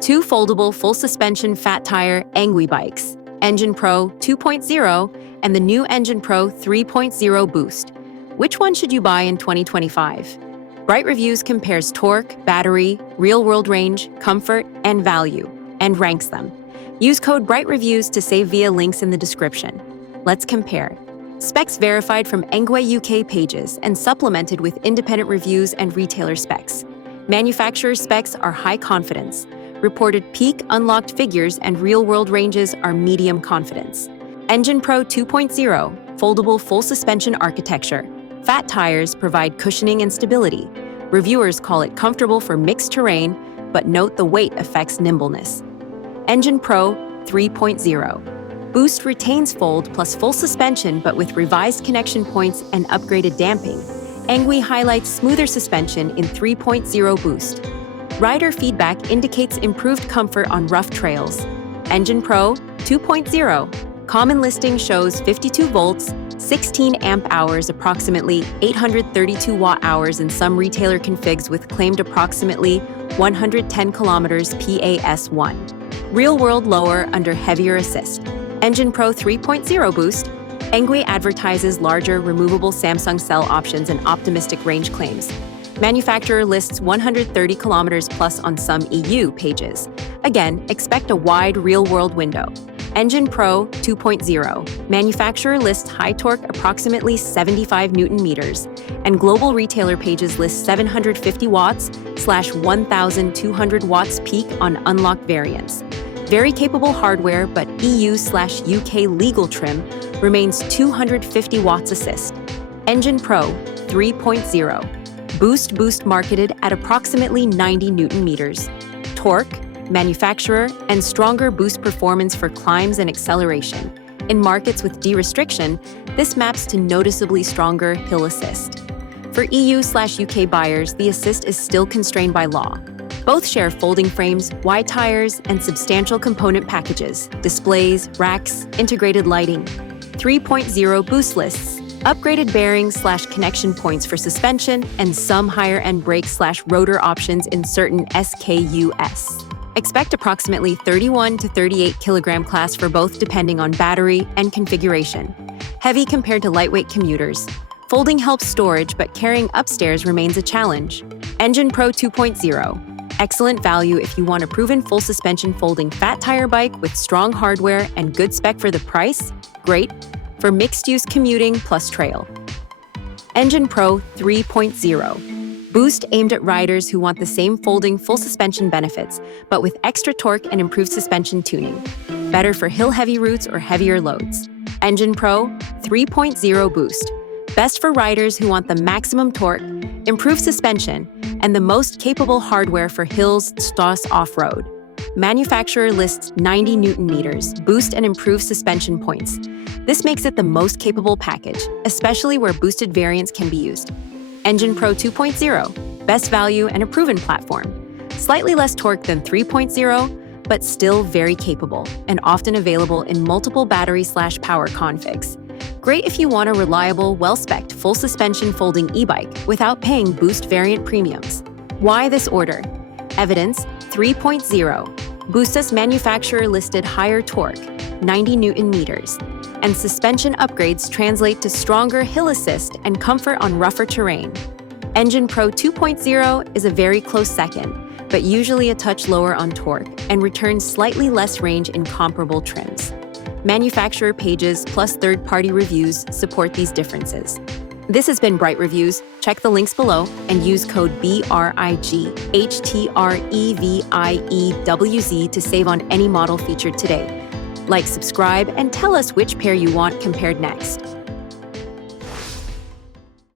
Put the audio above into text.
Two foldable full-suspension fat tire Engwe bikes, Engine Pro 2.0 and the new Engine Pro 3.0 Boost. Which one should you buy in 2025? BrightReviewz compares torque, battery, real-world range, comfort, and value, and ranks them. Use code BrightReviewz to save via links in the description. Let's compare. Specs verified from Engwe UK pages and supplemented with independent reviews and retailer specs. Manufacturer specs are high confidence. Reported peak unlocked figures and real-world ranges are medium confidence. Engine Pro 2.0, foldable full suspension architecture. Fat tires provide cushioning and stability. Reviewers call it comfortable for mixed terrain, but note the weight affects nimbleness. Engine Pro 3.0. Boost retains fold plus full suspension but with revised connection points and upgraded damping. Engwe highlights smoother suspension in 3.0 Boost. Rider feedback indicates improved comfort on rough trails. Engine Pro 2.0. Common listing shows 52 volts, 16 amp hours, approximately 832 watt hours in some retailer configs with claimed approximately 110 kilometers PAS1. Real-world lower under heavier assist. Engine Pro 3.0 Boost. Engwe advertises larger, removable Samsung cell options and optimistic range claims. Manufacturer lists 130 kilometers plus on some EU pages. Again, expect a wide real-world window. Engine Pro 2.0. Manufacturer lists high torque approximately 75 Newton meters, and global retailer pages list 750 watts / 1,200 watts peak on unlocked variants. Very capable hardware, but EU/UK legal trim remains 250 watts assist. Engine Pro 3.0. Boost marketed at approximately 90 Newton meters. Torque, manufacturer, and stronger boost performance for climbs and acceleration. In markets with D-restriction, this maps to noticeably stronger hill assist. For EU/UK buyers, the assist is still constrained by law. Both share folding frames, wide tires, and substantial component packages, displays, racks, integrated lighting. 3.0 Boost lists upgraded bearings/connection points for suspension and some higher-end brake/rotor options in certain SKUs. Expect approximately 31 to 38 kilogram class for both depending on battery and configuration. Heavy compared to lightweight commuters. Folding helps storage, but carrying upstairs remains a challenge. Engine Pro 2.0. Excellent value if you want a proven full suspension folding fat tire bike with strong hardware and good spec for the price. Great for mixed-use commuting plus trail. Engine Pro 3.0. Boost aimed at riders who want the same folding full suspension benefits, but with extra torque and improved suspension tuning. Better for hill-heavy routes or heavier loads. Engine Pro 3.0 Boost. Best for riders who want the maximum torque, improved suspension, and the most capable hardware for hills, stoss off-road. Manufacturer lists 90 Newton meters, boost and improved suspension points. This makes it the most capable package, especially where boosted variants can be used. Engine Pro 2.0, best value and a proven platform. Slightly less torque than 3.0, but still very capable and often available in multiple battery/power configs. Great if you want a reliable, well-spec'd full suspension folding e-bike without paying boost variant premiums. Why this order? Evidence 3.0. Boost's manufacturer listed higher torque, 90 Newton meters, and suspension upgrades translate to stronger hill assist and comfort on rougher terrain. Engine Pro 2.0 is a very close second, but usually a touch lower on torque and returns slightly less range in comparable trims. Manufacturer pages plus third-party reviews support these differences. This has been BrightReviewz. Check the links below and use code BrightReviewz to save on any model featured today. Like, subscribe, and tell us which pair you want compared next.